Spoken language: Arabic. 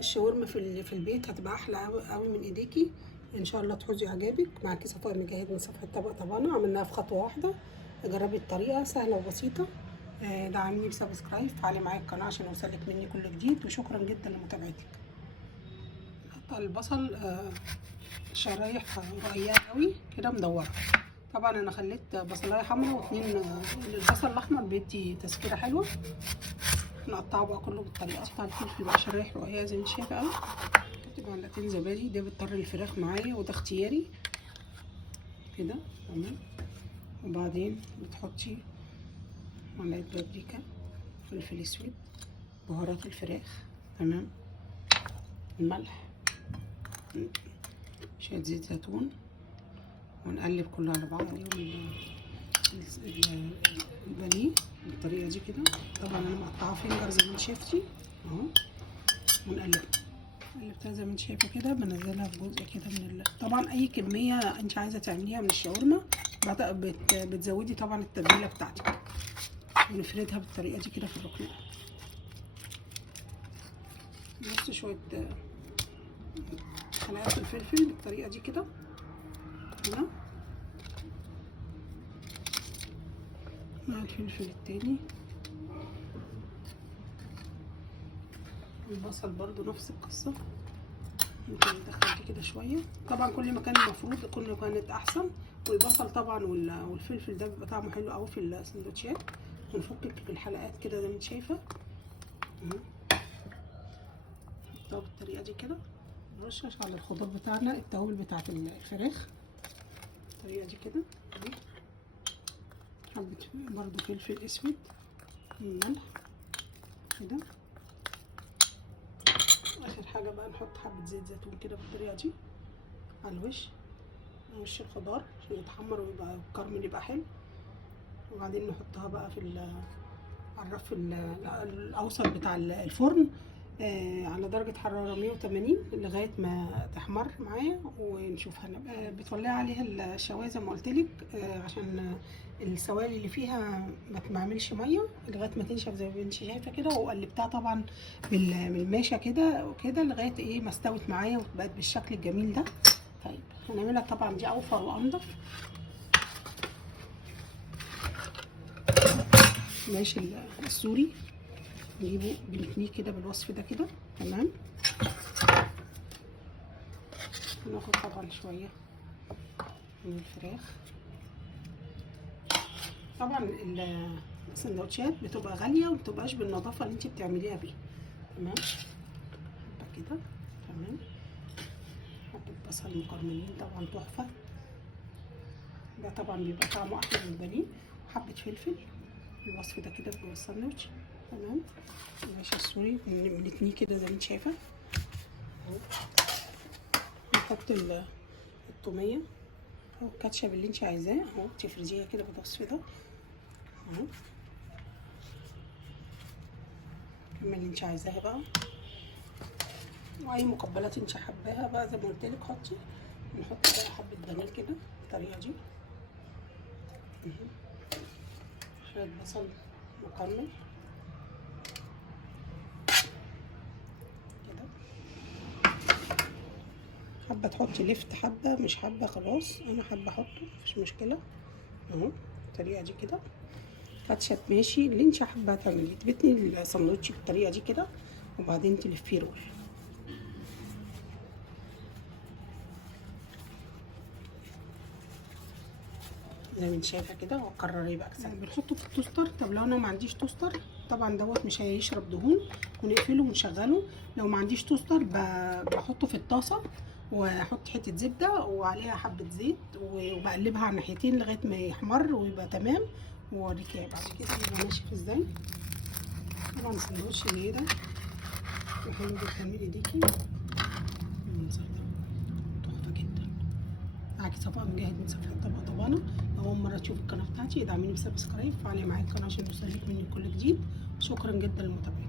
الشاورما في البيت هتبقى احلى قوي من ايديكي ان شاء الله. تحوزي اعجابك. معاكي صفاء مجاهد من صفحه طبق طبانا، عملناها في خطوه واحده. جربي الطريقه سهله وبسيطه. دعميني بسبسكرايب، فعلي معايا القناه عشان يوصلك مني كل جديد، وشكرا جدا لمتابعتك. قطع البصل شرايح رقيقه قوي كده مدوره. طبعا انا خليت بصلايه حمراء واتنين. البصل الاحمر بيدي تسكيره حلوه. نقطعه بقى كله بالطريقه. قطع الفلفل بقى شرايح رقيقه زي ما انت شايفه قوي. تبقى معلقتين زبادي، ده بتطر الفراخ معايا وده اختياري كده تمام. وبعدين بتحطي معلقه بابريكا، فلفل اسود، بهارات الفراخ تمام، الملح، شويه زيت زيتون، ونقلب كله على بعض. البانيه بالطريقه دي كده. طبعا انا مقطعه فينجر زي ما انت شايفتي اهو. ونقلب قلبتها زي ما انت شايفه كده. بنزلها في جزء كده من طبعا اي كميه انت عايزه تعمليها من الشاورما بتزودي طبعا التتبيله بتاعتك. ونفردها بالطريقه دي كده في الركن. نص شويه حلقات الفلفل بالطريقه دي كده هنا مع الفلفل التاني. البصل برضو نفس القصه. ممكن ندخل دي كده شويه. طبعا كل ما كان المفروض كل ما كانت احسن. والبصل طبعا والفلفل ده بيبقى طعمه حلو قوي في السندوتشات. ونفكك الحلقات كده زي ما انت شايفه. نحطها بالطريقه دي كده. نرشش على الخضار بتاعنا التوابل بتاعه الفراخ بالطريقه دي كده. حبه برضو فلفل اسود، ملح كده. اخر حاجه بقى نحط حبه زيت زيتون كده بالطريقه دي على وش الخضار عشان يتحمر ويبقى الكرمل يبقى حلو. وبعدين نحطها بقى على الرف الاوسط بتاع الفرن على درجه حراره 180 لغايه ما تحمر معايا. ونشوف هنبقى بتولعي عليها الشوايه زي ما قلت لك عشان السوائل اللي فيها ما تعملش ميه لغايه ما تنشف زي ما انت شايفه كده. وقلبتها طبعا بالماشه كده وكده لغايه ايه ما استوت معايا وبقت بالشكل الجميل ده. طيب هنعملها طبعا دي اوفر وانضف. ماشي السوري نجيبه بنتنيه كده بالوصف ده كده تمام. هناخد طبعا شويه من الفراخ. طبعا السندوتشات بتبقى غاليه ومبتبقاش بالنظافه اللي انت بتعمليها بيها تمام. كده تمام. حبه بصل مكرملين طبعا تحفه. ده طبعا بيبقى طعمه احلى من البانيه. وحبه فلفل الوصف ده كده جوه الساندوتش تمام. ماشي السوري بنتنيه كده زي ما انت شايفه. نحط الطوميه او الكاتشب اللي انت عايزاه اهو. تفرزيها كده بالوصف ده اهو. كمل اللي انت عايزاها بقى. واي مقبلات انت حباها بقى زي ما قلت لك حطي. نحط بقى حبه بانيه كده بالطريقه دي. شويه بصل مكرمل كده. حابه تحطي لفت حبه مش حابه خلاص. انا حابه احطه مفيش مشكله اهو بالطريقه دي كده. كاتشب ماشي اللي انت حابه تعمليه. تبتني الساندوتش بالطريقه دي كده وبعدين تلفيه رول زي ما انت شايفه كده. وقرري بقى بنحطه في التوستر. طب لو انا ما عنديش توستر طبعا دوت مش هيشرب دهون ونقفله ونشغله. لو ما عنديش توستر بحطه في الطاسه واحط حته زبده وعليها حبه زيت وبقلبها على الناحيتين لغايه ما يحمر ويبقى تمام. واوريكي بعد كده يبقى ناشف ازاي. طبعا السندوتش زي ده وحلو جدا من ايديكي. المنظر ده تحفه جدا. معاكي صفاء مجاهد من صفحه طبق طبانا. اول مره تشوف القناه بتاعتي ادعميني بسبسكرايب، فعلي معايا القناه عشان يوصلك مني كل جديد. شكرا جدا للمتابعه.